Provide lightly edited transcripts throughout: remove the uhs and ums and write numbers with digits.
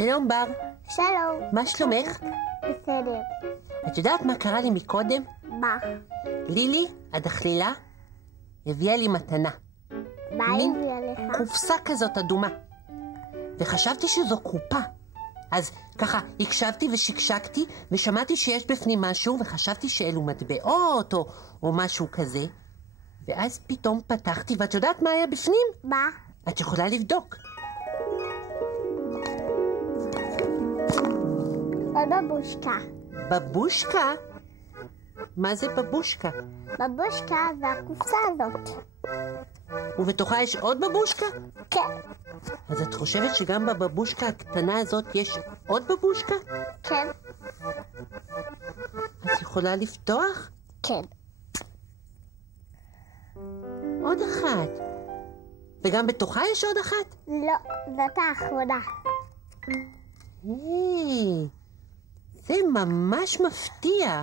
שלום בר. שלום. מה שלומך? בסדר. את יודעת מה קרה לי מקודם? מה? לילי, הדחלילה, הביאה לי מתנה. מה הביאה לך? קופסה כזאת אדומה. וחשבתי שזו קופה. אז ככה הקשבתי ושקשקתי ושמעתי שיש בפנים משהו וחשבתי שאלו מטבעות או משהו כזה. ואז פתאום פתחתי, ואת יודעת מה היה בפנים? מה? את יכולה לבדוק. עוד בבושקה. בבושקה? מה זה בבושקה? בבושקה זה הקופסה הזאת. ובתוכה יש עוד בבושקה? כן. אז את חושבת שגם בבבושקה הקטנה הזאת יש עוד בבושקה? כן. את יכולה לפתוח? כן. עוד אחת. וגם בתוכה יש עוד אחת? לא, זאת האחרונה. זה ממש מפתיע.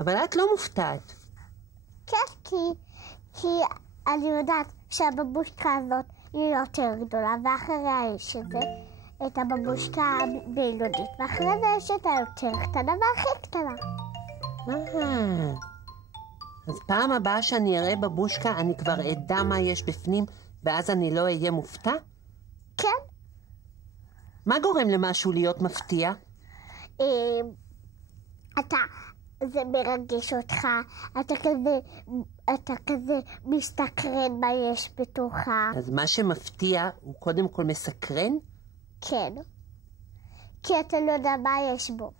אבל את לא מופתעת. כן, כי אני יודעת שהבבושקה הזאת היא יותר גדולה, ואחריה יש את הבבושקה הבינונית, ואחרי זה יש את היותר קטנה והכי קטנה. אז פעם הבאה שאני אראה בבושקה אני כבר אדע מה יש בפנים, ואז אני לא אהיה מופתע? כן. מה גורם למשהו להיות מפתיע? זה מרגש אותך, אתה כזה מסתקרן מה יש בתוכה. אז מה שמפתיע הוא קודם כל מסקרן? כן. כי אתה לא יודע מה יש בו.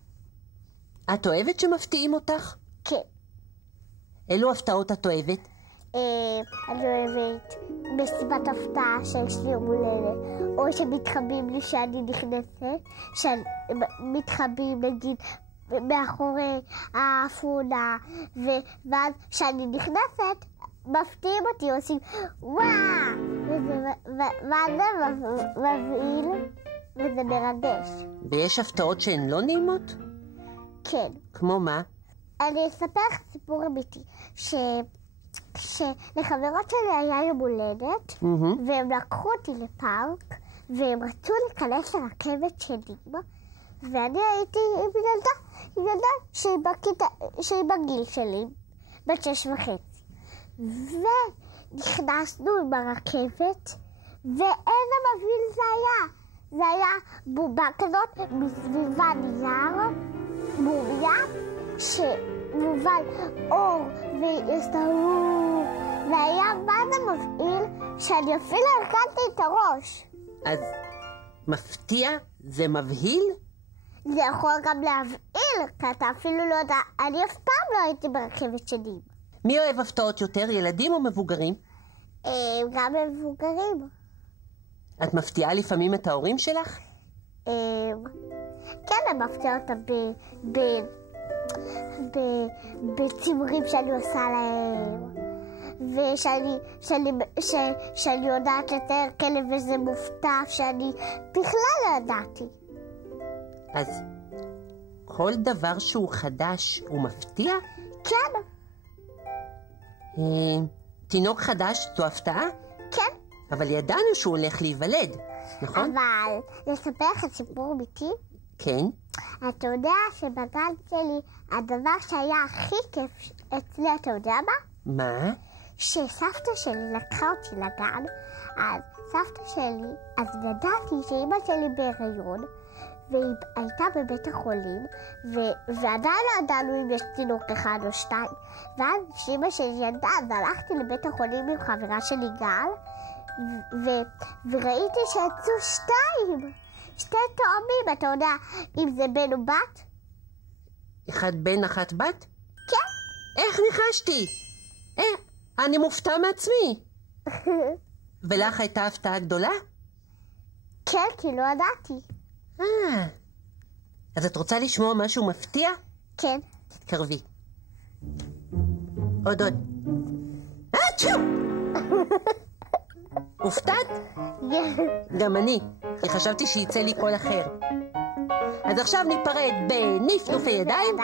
את אוהבת שמפתיעים אותך? כן. אילו הפתעות את אוהבת? אני אוהבת מסיבת הפתעה שיש לי יום הולדת, או שמתחבאים לי שאני נכנסת, שמתחבאים נגיד מאחורי האפונה, ואז כשאני נכנסת מפתיעים אותי, עושים וואו, ואז זה מבהיל וזה מרגש. ויש הפתעות שהן לא נעימות? כן. כמו מה? אני אספר לך סיפור אמיתי, שלחברות שלי היה יום הולדת, והם לקחו אותי לפארק, והם רצו להיכנס לרכבת שנים, ואני הייתי עם ילדה שהיא בגיל שלי, בת 6.5. ונכנסנו עם הרכבת, ואיזה מבהיל זה היה. זה היה בובה כזאת, מסביבה נייר, מומיה, שמובל אור והסתרו. זה היה מה זה מבהיל, שאני אפילו הרכנתי את הראש. אז מפתיע זה מבהיל? זה יכול גם להבהיל, כי אתה אפילו לא יודע, אני אף פעם לא הייתי ברכבת שנים. מי אוהב הפתעות יותר, ילדים או מבוגרים? גם מבוגרים. את מפתיעה לפעמים את ההורים שלך? כן, אני מפתיעה אותם בציורים שאני עושה להם, ושאני יודעת לתאר כלב וזה מופתע שאני בכלל לא ידעתי. אז כל דבר שהוא חדש הוא מפתיע? כן. תינוק חדש זו הפתעה? כן. אבל ידענו שהוא הולך להיוולד, נכון? אבל לספר לך סיפור אמיתי? כן. אתה יודע שבגן שלי הדבר שהיה הכי כיף אצלי, אתה יודע מה? מה? שסבתא שלי לקחה אותי לגן, אז סבתא שלי, אז ידעתי שאמא שלי בהיריון, והיא הייתה בבית החולים, ועדיין לא ידענו אם יש תינוק אחד או שתיים. ואז כשאמא שלי ידעה, אז הלכתי לבית החולים עם חברה שלי גל, וראיתי שיצאו שתי תאומים. אתה יודע אם זה בן או בת? אחד בן אחת בת? כן. איך ניחשתי? אני מופתע מעצמי. ולך הייתה הפתעה גדולה? כן, כי לא ידעתי. אז את רוצה לשמוע משהו מפתיע? כן. תתקרבי. עוד. אצ'ו! הופתעת? גם אני, כי חשבתי שיצא לי קול אחר. אז עכשיו ניפרד בנפנופי ידיים,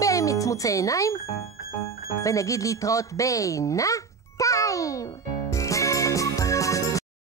במצמוצי עיניים, ונגיד להתראות בנה